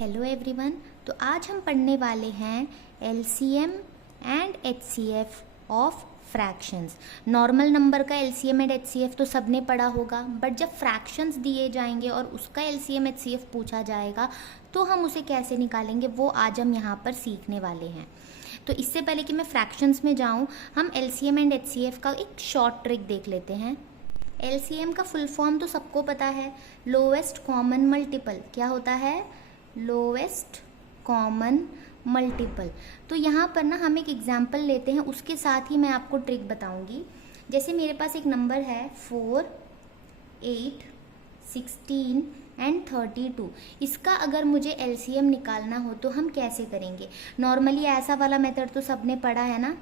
Hello everyone. तो आज हम पढ़ने वाले हैं LCM and HCF of fractions. Normal number का एलसीएम एंड एचसीएफ तो सबने पढ़ा होगा, बट जब फ्रैक्शंस दिए जाएंगे और उसका एलसीएम एचसीएफ पूछा जाएगा तो हम उसे कैसे निकालेंगे वो आज हम यहाँ पर सीखने वाले हैं। तो इससे पहले कि मैं फ्रैक्शंस में जाऊँ, हम एलसीएम एंड एचसीएफ का एक शॉर्ट ट्रिक देख लेते हैं। एलसीएम का फुल फॉर्म तो सबको पता है, लोवेस्ट कॉमन मल्टीपल। क्या होता है? Lowest common multiple. तो यहाँ पर ना हम एक एग्जाम्पल लेते हैं, उसके साथ ही मैं आपको ट्रिक बताऊंगी। जैसे मेरे पास एक नंबर है 4, 8, 16 एंड 32। इसका अगर मुझे एलसीएम निकालना हो तो हम कैसे करेंगे? नॉर्मली ऐसा वाला मेथड तो सबने पढ़ा है ना,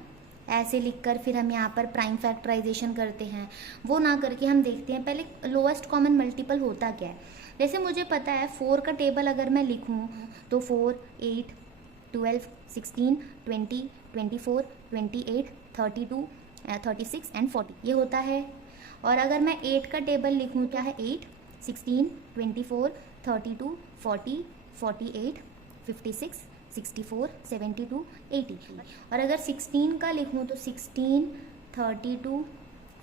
ऐसे लिखकर फिर हम यहाँ पर प्राइम फैक्टराइजेशन करते हैं। वो ना करके हम देखते हैं पहले लोएस्ट कॉमन मल्टीपल होता क्या है। जैसे मुझे पता है 4 का टेबल अगर मैं लिखूँ तो 4, 8, 12, 16, 20, 24, 28, 32, 36 एंड 40 ये होता है। और अगर मैं 8 का टेबल लिखूँ, क्या है? 8, 16, 24, 32, 40, 48, 56, 64, 72, 80। और अगर 16 का लिखूँ तो 16, 32,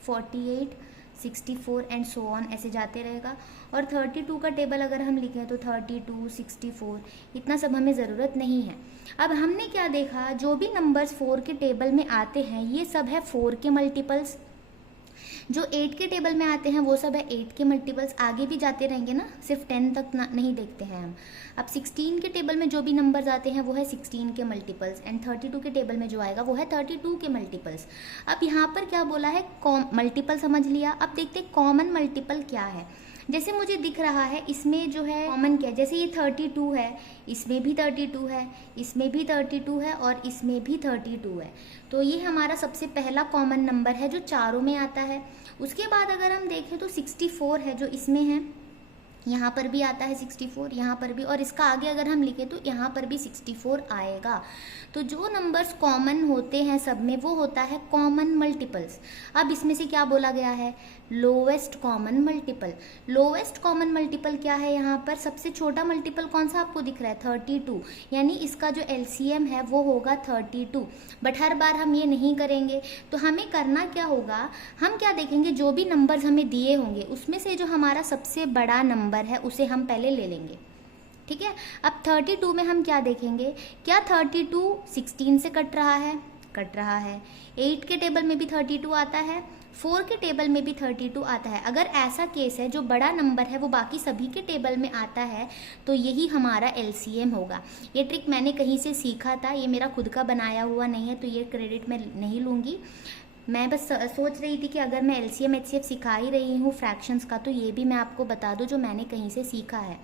48, 64 एंड सो ऑन ऐसे जाते रहेगा। और 32 का टेबल अगर हम लिखें तो 32, 64, इतना सब हमें ज़रूरत नहीं है। अब हमने क्या देखा, जो भी नंबर्स 4 के टेबल में आते हैं ये सब है 4 के मल्टीपल्स। जो 8 के टेबल में आते हैं वो सब है 8 के मल्टीपल्स। आगे भी जाते रहेंगे ना, सिर्फ 10 तक नहीं देखते हैं हम। अब 16 के टेबल में जो भी नंबर्स आते हैं वो है 16 के मल्टीपल्स, एंड 32 के टेबल में जो आएगा वो है 32 के मल्टीपल्स। अब यहाँ पर क्या बोला है? मल्टीपल समझ लिया। अब देखते कॉमन मल्टीपल क्या है। जैसे मुझे दिख रहा है इसमें जो है कॉमन क्या है, जैसे ये 32 है, इसमें भी 32 है, इसमें भी 32 है और इसमें भी 32 है। तो ये हमारा सबसे पहला कॉमन नंबर है जो चारों में आता है। उसके बाद अगर हम देखें तो 64 है जो इसमें है, यहाँ पर भी आता है 64, यहाँ पर भी, और इसका आगे अगर हम लिखें तो यहाँ पर भी 64 आएगा। तो जो नंबर्स कॉमन होते हैं सब में वो होता है कॉमन मल्टीपल्स। अब इसमें से क्या बोला गया है? Lowest common multiple. Lowest common multiple क्या है? यहाँ पर सबसे छोटा मल्टीपल कौन सा आपको दिख रहा है? 32, यानी इसका जो एलसीएम है वो होगा 32। बट हर बार हम ये नहीं करेंगे, तो हमें करना क्या होगा, हम क्या देखेंगे, जो भी नंबर्स हमें दिए होंगे उसमें से जो हमारा सबसे बड़ा नंबर है उसे हम पहले ले लेंगे। ठीक है। अब 32 में हम क्या देखेंगे, क्या 32 16 से कट रहा है? कट रहा है। 8 के टेबल में भी 32 आता है, 4 के टेबल में भी 32 आता है। अगर ऐसा केस है जो बड़ा नंबर है वो बाकी सभी के टेबल में आता है तो यही हमारा एलसीएम होगा। ये ट्रिक मैंने कहीं से सीखा था, ये मेरा खुद का बनाया हुआ नहीं है, तो ये क्रेडिट मैं नहीं लूँगी। मैं बस सोच रही थी कि अगर मैं एलसीएम एचसीएफ सिखा ही रही हूँ फ्रैक्शंस का तो ये भी मैं आपको बता दूँ जो मैंने कहीं से सीखा है।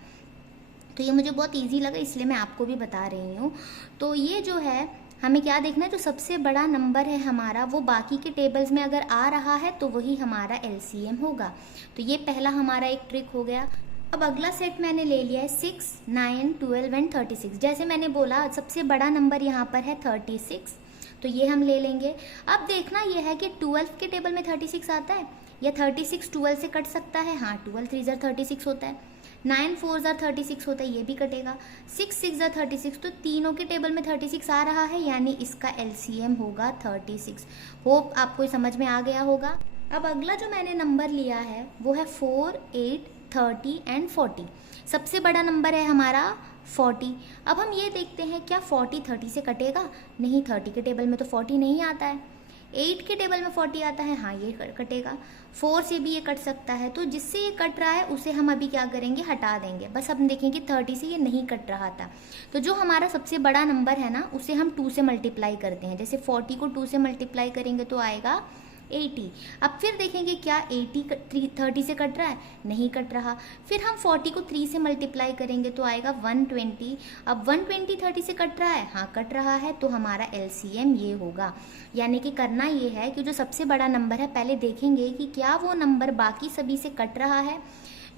तो ये मुझे बहुत इजी लगा इसलिए मैं आपको भी बता रही हूँ। तो ये जो है हमें क्या देखना है, जो सबसे बड़ा नंबर है हमारा वो बाकी के टेबल्स में अगर आ रहा है तो वही हमारा एलसीएम होगा। तो ये पहला हमारा एक ट्रिक हो गया। अब अगला सेट मैंने ले लिया है 6, 9, 12 एंड 36। जैसे मैंने बोला सबसे बड़ा नंबर यहाँ पर है 36, तो ये हम ले लेंगे। अब देखना ये है कि 12 के टेबल में 36 आता है या 36 12 से कट सकता है? हाँ, 12 3 36 होता है, 9 4 36 होता है, ये भी कटेगा, 6 6 36। तो तीनों के टेबल में 36 आ रहा है, यानी इसका एलसीएम होगा 36। होप आपको समझ में आ गया होगा। अब अगला जो मैंने नंबर लिया है वो है 4, 8, 30 एंड 40। सबसे बड़ा नंबर है हमारा 40। अब हम ये देखते हैं क्या 40 30 से कटेगा? नहीं, 30 के टेबल में तो 40 नहीं आता है। 8 के टेबल में 40 आता है, हाँ ये कटेगा। 4 से भी ये कट सकता है, तो जिससे ये कट रहा है उसे हम अभी क्या करेंगे, हटा देंगे। बस हम देखेंगे 30 से ये नहीं कट रहा था, तो जो हमारा सबसे बड़ा नंबर है ना उसे हम 2 से मल्टीप्लाई करते हैं। जैसे 40 को 2 से मल्टीप्लाई करेंगे तो आएगा 80। अब फिर देखेंगे क्या 80 30 से कट रहा है? नहीं कट रहा। फिर हम 40 को 3 से मल्टीप्लाई करेंगे तो आएगा 120। अब 120 30 से कट रहा है? हाँ कट रहा है, तो हमारा एलसीएम ये होगा। यानी कि करना ये है कि जो सबसे बड़ा नंबर है पहले देखेंगे कि क्या वो नंबर बाकी सभी से कट रहा है।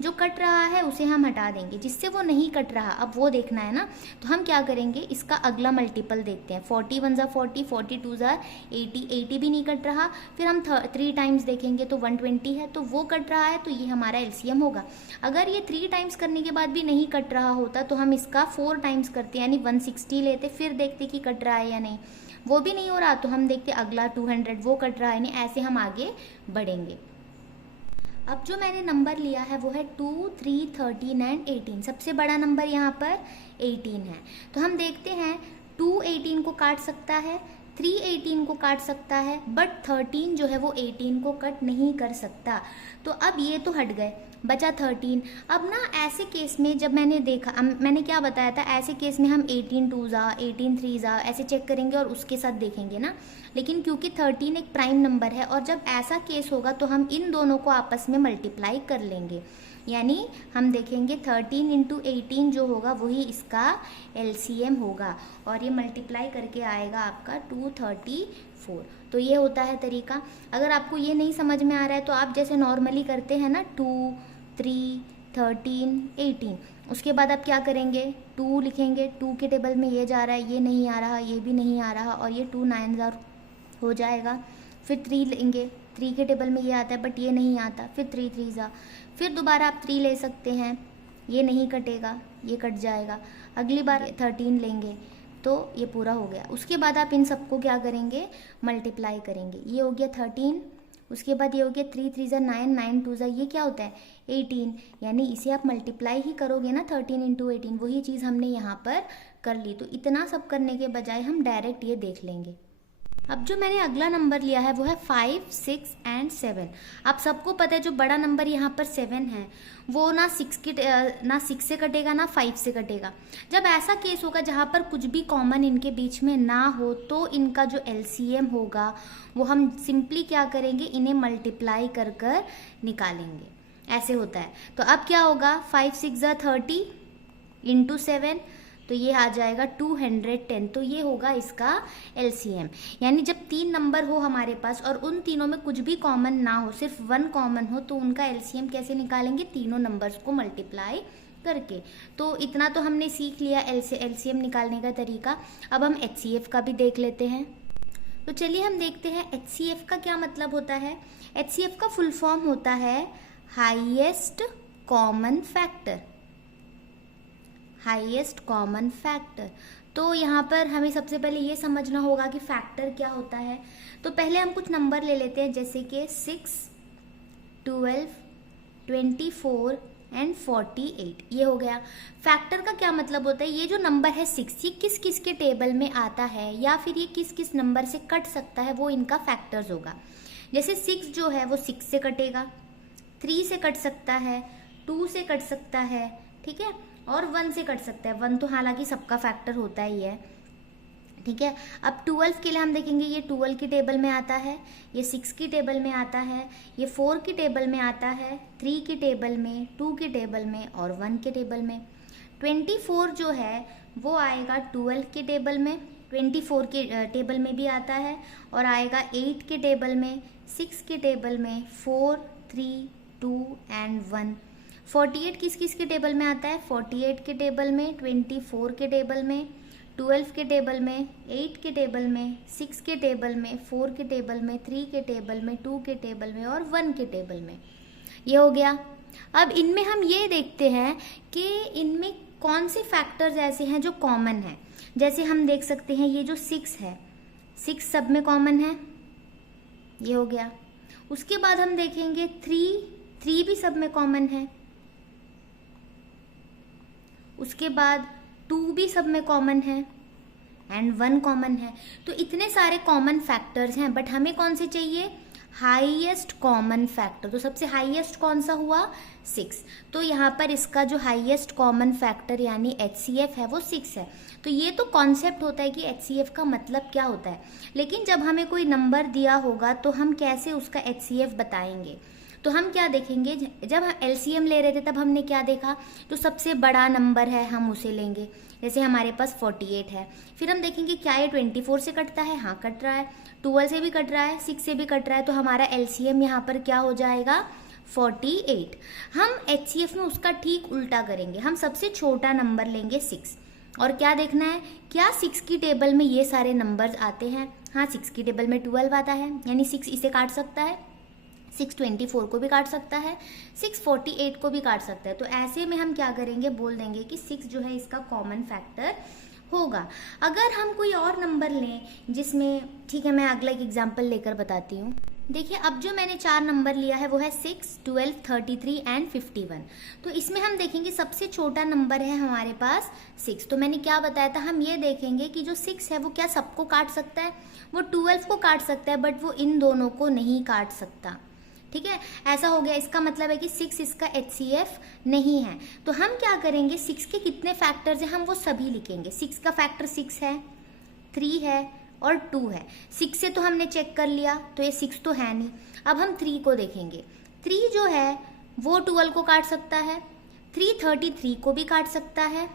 जो कट रहा है उसे हम हटा देंगे, जिससे वो नहीं कट रहा अब वो देखना है ना। तो हम क्या करेंगे, इसका अगला मल्टीपल देखते हैं। 40 वन ज़ा 40, 42 ज़ा 80, 80 भी नहीं कट रहा। फिर हम 3 टाइम्स देखेंगे तो 120 है, तो वो कट रहा है, तो ये हमारा एलसीएम होगा। अगर ये 3 टाइम्स करने के बाद भी नहीं कट रहा होता तो हम इसका 4 टाइम्स करते यानी 160 लेते, फिर देखते कि कट रहा है या नहीं। वो भी नहीं हो रहा तो हम देखते अगला 200, वो कट रहा है नहीं, ऐसे हम आगे बढ़ेंगे। अब जो मैंने नंबर लिया है वो है 2, 3, 13 एंड 18। सबसे बड़ा नंबर यहाँ पर 18 है। तो हम देखते हैं 2 18 को काट सकता है, 3 18 को काट सकता है, बट 13 जो है वो 18 को कट नहीं कर सकता। तो अब ये तो हट गए, बचा 13। अब ना ऐसे केस में जब मैंने देखा, मैंने क्या बताया था, ऐसे केस में हम 18 2 ज़ा 18 3 ज़ा ऐसे चेक करेंगे और उसके साथ देखेंगे ना। लेकिन क्योंकि 13 एक प्राइम नंबर है और जब ऐसा केस होगा तो हम इन दोनों को आपस में मल्टीप्लाई कर लेंगे, यानी हम देखेंगे 13 इंटू 18 जो होगा वही इसका एलसीएम होगा और ये मल्टीप्लाई करके आएगा आपका 234। तो ये होता है तरीका। अगर आपको ये नहीं समझ में आ रहा है तो आप जैसे नॉर्मली करते हैं ना 2, 3, 13, 18, उसके बाद आप क्या करेंगे, 2 लिखेंगे, 2 के टेबल में ये जा रहा है, ये नहीं आ रहा, ये भी नहीं आ रहा और ये 2 9 ज़ा हो जाएगा। फिर 3 लेंगे, 3 के टेबल में ये आता है बट ये नहीं आता, फिर 3 3 ज़ा, फिर दोबारा आप 3 ले सकते हैं, ये नहीं कटेगा, ये कट जाएगा। अगली बार 13 लेंगे तो ये पूरा हो गया। उसके बाद आप इन सबको क्या करेंगे, मल्टीप्लाई करेंगे। ये हो गया 13, उसके बाद ये हो गया 3 3 ज़ा 9, 9 2 ज़ा ये क्या होता है 18, यानी इसे आप मल्टीप्लाई ही करोगे ना 13 इंटू 18, वही चीज़ हमने यहाँ पर कर ली। तो इतना सब करने के बजाय हम डायरेक्ट ये देख लेंगे। अब जो मैंने अगला नंबर लिया है वो है 5, 6 एंड 7। आप सबको पता है जो बड़ा नंबर यहाँ पर 7 है वो ना 6 से कटेगा ना 5 से कटेगा। जब ऐसा केस होगा जहाँ पर कुछ भी कॉमन इनके बीच में ना हो तो इनका जो एलसीएम होगा वो हम सिंपली क्या करेंगे, इन्हें मल्टीप्लाई कर कर निकालेंगे। ऐसे होता है। तो अब क्या होगा, 5 6 ज़ा 30 इंटू 7, तो ये आ जाएगा 210। तो ये होगा इसका एलसीएम। यानी जब 3 नंबर हो हमारे पास और उन तीनों में कुछ भी कॉमन ना हो, सिर्फ 1 कॉमन हो, तो उनका एलसीएम कैसे निकालेंगे, तीनों नंबर्स को मल्टीप्लाई करके। तो इतना तो हमने सीख लिया एलसीएम निकालने का तरीका। अब हम एचसीएफ का भी देख लेते हैं। तो चलिए हम देखते हैं एचसीएफ का क्या मतलब होता है। एचसीएफ का फुल फॉर्म होता है highest common factor. Highest common factor. तो यहाँ पर हमें सबसे पहले ये समझना होगा कि फैक्टर क्या होता है। तो पहले हम कुछ नंबर ले लेते हैं, जैसे कि 6, 12, 24 एंड 48। ये हो गया। फैक्टर का क्या मतलब होता है, ये जो नंबर है 6, ये किस किस के टेबल में आता है या फिर ये किस किस नंबर से कट सकता है, वो इनका फैक्टर्स होगा। जैसे 6 जो है वो 6 से कटेगा, 3 से कट सकता है, 2 से कट सकता है, ठीक है, और 1 से कट सकता है। 1 तो हालांकि सबका फैक्टर होता ही है, ठीक है। अब 12 के लिए हम देखेंगे, ये 12 की टेबल में आता है, ये 6 की टेबल में आता है, ये 4 की टेबल में आता है, 3 की टेबल में, 2 की टेबल में और 1 के टेबल में। 24 जो है वो आएगा 12 के टेबल में, 24 के टेबल में भी आता है और आएगा 8 के टेबल में, 6 के टेबल में, 4, 3, 2 एंड 1। 48 किस किस के टेबल में आता है, 48 के टेबल में, 24 के टेबल में, 12 के टेबल में, 8 के टेबल में, 6 के टेबल में, 4 के टेबल में, 3 के टेबल में, 2 के टेबल में और 1 के टेबल में। ये हो गया। अब इनमें हम ये देखते हैं कि इनमें कौन से फैक्टर्स ऐसे हैं जो कॉमन हैं। जैसे हम देख सकते हैं ये जो 6 है, 6 सब में कॉमन है, ये हो गया। उसके बाद हम देखेंगे 3 भी सब में कॉमन है। उसके बाद 2 भी सब में कॉमन है एंड 1 कॉमन है। तो इतने सारे कॉमन फैक्टर्स हैं, बट हमें कौन से चाहिए, हाईएस्ट कॉमन फैक्टर। तो सबसे हाईएस्ट कौन सा हुआ, 6। तो यहाँ पर इसका जो हाईएस्ट कॉमन फैक्टर यानी एचसीएफ है वो 6 है। तो ये तो कॉन्सेप्ट होता है कि एचसीएफ का मतलब क्या होता है, लेकिन जब हमें कोई नंबर दिया होगा तो हम कैसे उसका एचसीएफ बताएंगे। तो हम क्या देखेंगे, जब हम एलसीएम ले रहे थे तब हमने क्या देखा, जो सबसे बड़ा नंबर है हम उसे लेंगे। जैसे हमारे पास 48 है, फिर हम देखेंगे क्या ये 24 से कटता है, हाँ कट रहा है, 12 से भी कट रहा है, 6 से भी कट रहा है, तो हमारा एलसीएम यहाँ पर क्या हो जाएगा, 48। हम HCF में उसका ठीक उल्टा करेंगे, हम सबसे छोटा नंबर लेंगे 6 और क्या देखना है, क्या 6 की टेबल में ये सारे नंबर्स आते हैं। हाँ, 6 की टेबल में 12 आता है, यानी 6 इसे काट सकता है, 6 24 को भी काट सकता है, 6 48 को भी काट सकता है। तो ऐसे में हम क्या करेंगे, बोल देंगे कि 6 जो है इसका कॉमन फैक्टर होगा। अगर हम कोई और नंबर लें जिसमें, ठीक है मैं अगला एक एग्जाम्पल लेकर बताती हूँ। देखिए अब जो मैंने 4 नंबर लिया है वो है 6, 12, 33 एंड 51। तो इसमें हम देखेंगे सबसे छोटा नंबर है हमारे पास 6। तो मैंने क्या बताया था, हम ये देखेंगे कि जो 6 है वो क्या सबको काट सकता है, वो 12 को काट सकता है बट वो इन दोनों को नहीं काट सकता। ठीक है, ऐसा हो गया, इसका मतलब है कि 6 इसका HCF नहीं है। तो हम क्या करेंगे, 6 के कितने फैक्टर्स हैं हम वो सभी लिखेंगे। 6 का फैक्टर 6 है, 3 है और 2 है। 6 से तो हमने चेक कर लिया, तो ये 6 तो है नहीं। अब हम 3 को देखेंगे। 3 जो है वो 12 को काट सकता है, 3 33 को भी काट सकता है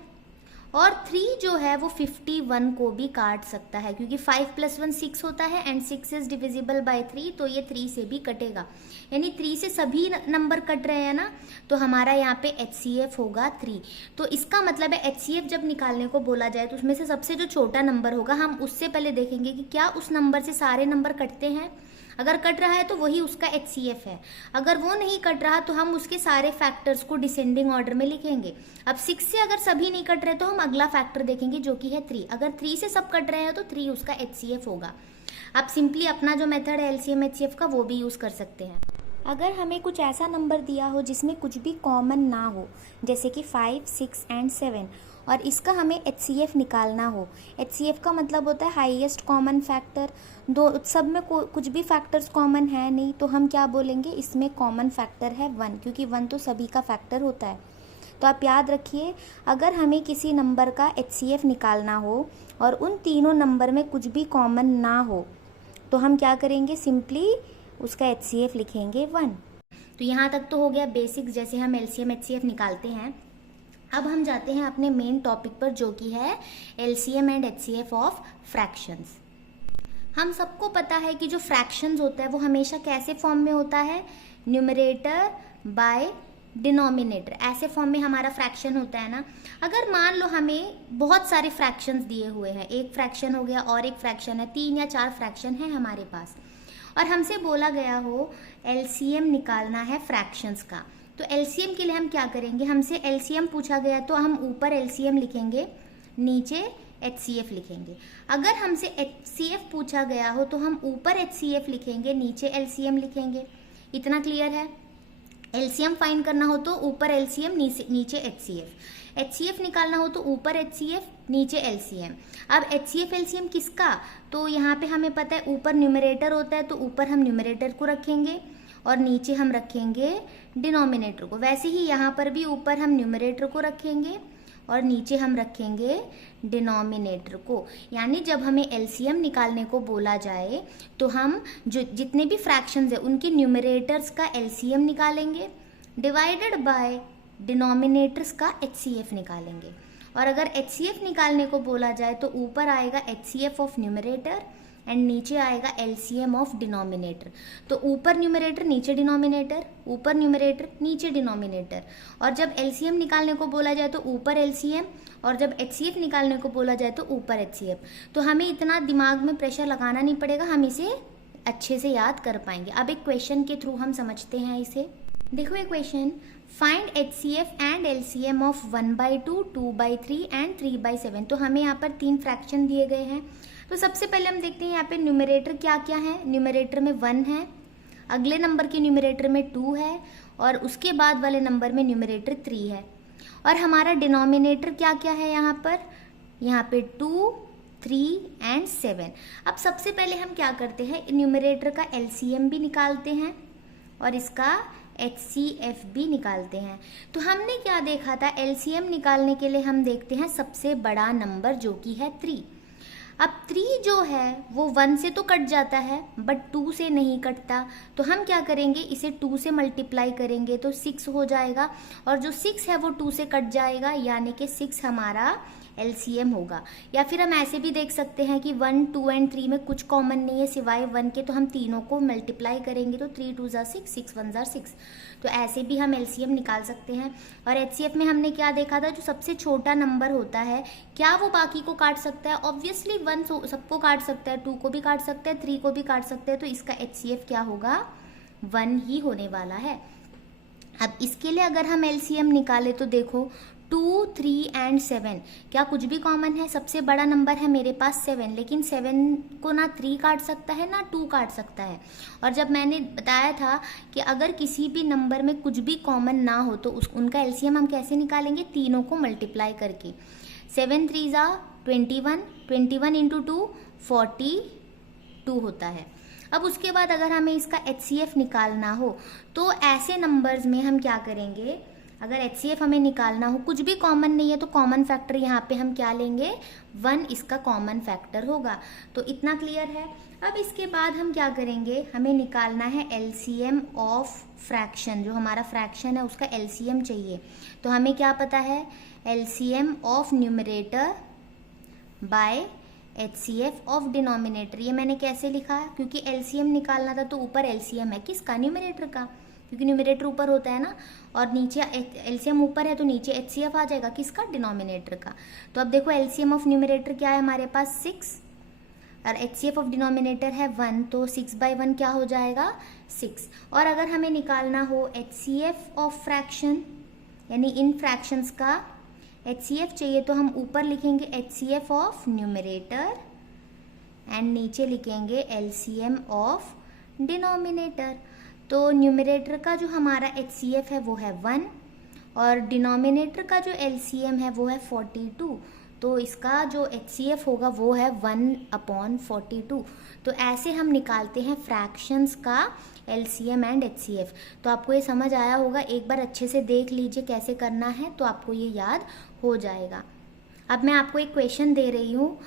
और 3 जो है वो 51 को भी काट सकता है, क्योंकि 5 + 1 6 होता है एंड 6 इज डिविजिबल बाय 3, तो ये 3 से भी कटेगा। यानी 3 से सभी नंबर कट रहे हैं ना, तो हमारा यहाँ पे HCF होगा 3। तो इसका मतलब है HCF जब निकालने को बोला जाए तो उसमें से सबसे जो छोटा नंबर होगा हम उससे पहले देखेंगे कि क्या उस नंबर से सारे नंबर कटते हैं। अगर कट रहा है तो वही उसका HCF है, अगर वो नहीं कट रहा तो हम उसके सारे फैक्टर्स को डिसेंडिंग ऑर्डर में लिखेंगे। अब 6 से अगर सभी नहीं कट रहे तो हम अगला फैक्टर देखेंगे जो कि है 3। अगर 3 से सब कट रहे हैं तो 3 उसका HCF होगा। आप सिंपली अपना जो मेथड है LCM HCF का वो भी यूज़ कर सकते हैं। अगर हमें कुछ ऐसा नंबर दिया हो जिसमें कुछ भी कॉमन ना हो, जैसे कि 5, 6 एंड 7, और इसका हमें HCF निकालना हो। HCF का मतलब होता है हाईएस्ट कॉमन फैक्टर। दो सब में कुछ भी फैक्टर्स कॉमन है नहीं, तो हम क्या बोलेंगे, इसमें कॉमन फैक्टर है 1, क्योंकि 1 तो सभी का फैक्टर होता है। तो आप याद रखिए, अगर हमें किसी नंबर का HCF निकालना हो और उन तीनों नंबर में कुछ भी कॉमन ना हो तो हम क्या करेंगे, सिंपली उसका HCF लिखेंगे 1। तो यहाँ तक तो हो गया बेसिक्स, जैसे हम LCM HCF निकालते हैं। अब हम जाते हैं अपने मेन टॉपिक पर जो कि है LCM and HCF of fractions. हम सबको पता है कि जो फ्रैक्शंस होता है वो हमेशा कैसे फॉर्म में होता है, न्यूमरेटर बाय डिनोमिनेटर, ऐसे फॉर्म में हमारा फ्रैक्शन होता है ना। अगर मान लो हमें बहुत सारे फ्रैक्शंस दिए हुए हैं, एक फ्रैक्शन हो गया और एक फ्रैक्शन है, 3 या 4 फ्रैक्शन है हमारे पास, और हमसे बोला गया हो LCM निकालना है फ्रैक्शंस का, तो LCM के लिए हम क्या करेंगे, हमसे LCM पूछा गया तो हम ऊपर LCM लिखेंगे, नीचे HCF लिखेंगे। अगर हमसे HCF पूछा गया हो तो हम ऊपर HCF लिखेंगे, नीचे LCM लिखेंगे। इतना क्लियर है। LCM फाइंड करना हो तो ऊपर LCM नीचे HCF, HCF निकालना हो तो ऊपर HCF नीचे LCM। अब HCF LCM किसका, तो यहाँ पे हमें पता है ऊपर न्यूमरेटर होता है तो ऊपर हम न्यूमरेटर को रखेंगे और नीचे हम रखेंगे डिनोमिनेटर को। वैसे ही यहाँ पर भी ऊपर हम न्यूमरेटर को रखेंगे और नीचे हम रखेंगे डिनोमिनेटर को। यानी जब हमें LCM निकालने को बोला जाए तो हम जो जितने भी फ्रैक्शंस है उनके न्यूमरेटर्स का LCM निकालेंगे, डिवाइडेड बाय डिनोमिनेटर्स का HCF निकालेंगे। और अगर HCF निकालने को बोला जाए तो ऊपर आएगा HCF ऑफ न्यूमरेटर एंड नीचे आएगा LCM ऑफ डिनोमिनेटर। तो ऊपर न्यूमरेटर नीचे डिनोमिनेटर, ऊपर न्यूमरेटर नीचे डिनोमिनेटर। और जब LCM निकालने को बोला जाए तो ऊपर LCM, और जब HCF निकालने को बोला जाए तो ऊपर HCF। तो हमें इतना दिमाग में प्रेशर लगाना नहीं पड़ेगा, हम इसे अच्छे से याद कर पाएंगे। अब एक क्वेश्चन के थ्रू हम समझते हैं इसे। देखो ये question, find HCF and LCM of 1/2, 2/3 and 3/7। तो हमें यहाँ पर 3 फ्रैक्शन दिए गए हैं। तो सबसे पहले हम देखते हैं यहाँ पे न्यूमरेटर क्या क्या है। न्यूमरेटर में 1 है, अगले नंबर के न्यूमरेटर में 2 है और उसके बाद वाले नंबर में न्यूमरेटर 3 है। और हमारा डिनोमिनेटर क्या क्या है यहाँ पे 2, 3 एंड 7। अब सबसे पहले हम क्या करते हैं, न्यूमरेटर का LCM भी निकालते हैं और इसका HCF भी निकालते हैं। तो हमने क्या देखा था, LCM निकालने के लिए हम देखते हैं सबसे बड़ा नंबर जो कि है 3। अब 3 जो है वो 1 से तो कट जाता है बट 2 से नहीं कटता, तो हम क्या करेंगे, इसे 2 से मल्टीप्लाई करेंगे तो 6 हो जाएगा और जो 6 है वो 2 से कट जाएगा, यानी कि 6 हमारा LCM होगा। या फिर हम ऐसे भी देख सकते हैं कि 1, 2 एंड 3 में कुछ कॉमन नहीं है सिवाय 1 के, तो हम तीनों को मल्टीप्लाई करेंगे तो 3 2 ज़ा 6, 6 1 ज़ा 6। तो ऐसे भी हम LCM निकाल सकते हैं। और HCF में हमने क्या देखा था, जो सबसे छोटा नंबर होता है क्या वो बाकी को काट सकता है? ऑब्वियसली 1 सबको काट सकता है, 2 को भी काट सकता है, 3 को भी काट सकता है, तो इसका HCF क्या होगा? 1 ही होने वाला है। अब इसके लिए अगर हम LCM निकाले तो देखो 2, 3 एंड 7 क्या कुछ भी कॉमन है? सबसे बड़ा नंबर है मेरे पास 7, लेकिन 7 को ना 3 काट सकता है ना 2 काट सकता है। और जब मैंने बताया था कि अगर किसी भी नंबर में कुछ भी कॉमन ना हो तो उनका LCM हम कैसे निकालेंगे? तीनों को मल्टीप्लाई करके। 7 3 ज़ा 21, 21 इंटू 2 42 होता है। अब उसके बाद अगर हमें इसका HCF निकालना हो तो ऐसे नंबर्स में हम क्या करेंगे? अगर HCF हमें निकालना हो, कुछ भी कॉमन नहीं है तो कॉमन फैक्टर यहाँ पे हम क्या लेंगे? 1 इसका कॉमन फैक्टर होगा। तो इतना क्लियर है। अब इसके बाद हम क्या करेंगे? हमें निकालना है LCM ऑफ फ्रैक्शन। जो हमारा फ्रैक्शन है उसका LCM चाहिए। तो हमें क्या पता है? LCM of numerator bye HCF of denominator. ये मैंने कैसे लिखा है? क्योंकि LCM निकालना था तो ऊपर LCM है किसका? न्यूमरेटर का, क्योंकि न्यूमरेटर ऊपर होता है ना, और नीचे LCM ऊपर है तो नीचे HCF आ जाएगा किसका? डिनोमिनेटर का। तो अब देखो LCM ऑफ न्यूमरेटर क्या है हमारे पास? 6, और HCF ऑफ डिनोमिनेटर है 1, तो 6/1 क्या हो जाएगा? 6। और अगर हमें निकालना हो HCF ऑफ फ्रैक्शन, यानी इन फ्रैक्शंस का HCF चाहिए, तो हम ऊपर लिखेंगे HCF ऑफ न्यूमरेटर एंड नीचे लिखेंगे LCM ऑफ डिनोमिनेटर। तो न्यूमरेटर का जो हमारा HCF है वो है 1 और डिनोमिनेटर का जो LCM है वो है 42। तो इसका जो HCF होगा वो है 1/42। तो ऐसे हम निकालते हैं फ्रैक्शंस का LCM एंड HCF। तो आपको ये समझ आया होगा। एक बार अच्छे से देख लीजिए कैसे करना है तो आपको ये याद हो जाएगा। अब मैं आपको एक क्वेश्चन दे रही हूँ,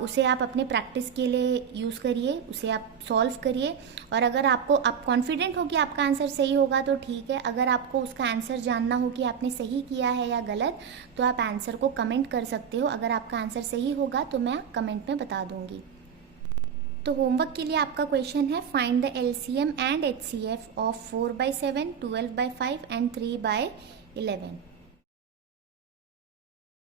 उसे आप अपने प्रैक्टिस के लिए यूज़ करिए, उसे आप सॉल्व करिए। और अगर आप कॉन्फिडेंट हो कि आपका आंसर सही होगा तो ठीक है। अगर आपको उसका आंसर जानना हो कि आपने सही किया है या गलत, तो आप आंसर को कमेंट कर सकते हो। अगर आपका आंसर सही होगा तो मैं कमेंट में बता दूँगी। तो होमवर्क के लिए आपका क्वेश्चन है, find the LCM and HCF of 4/7, 12/5 and 3/11।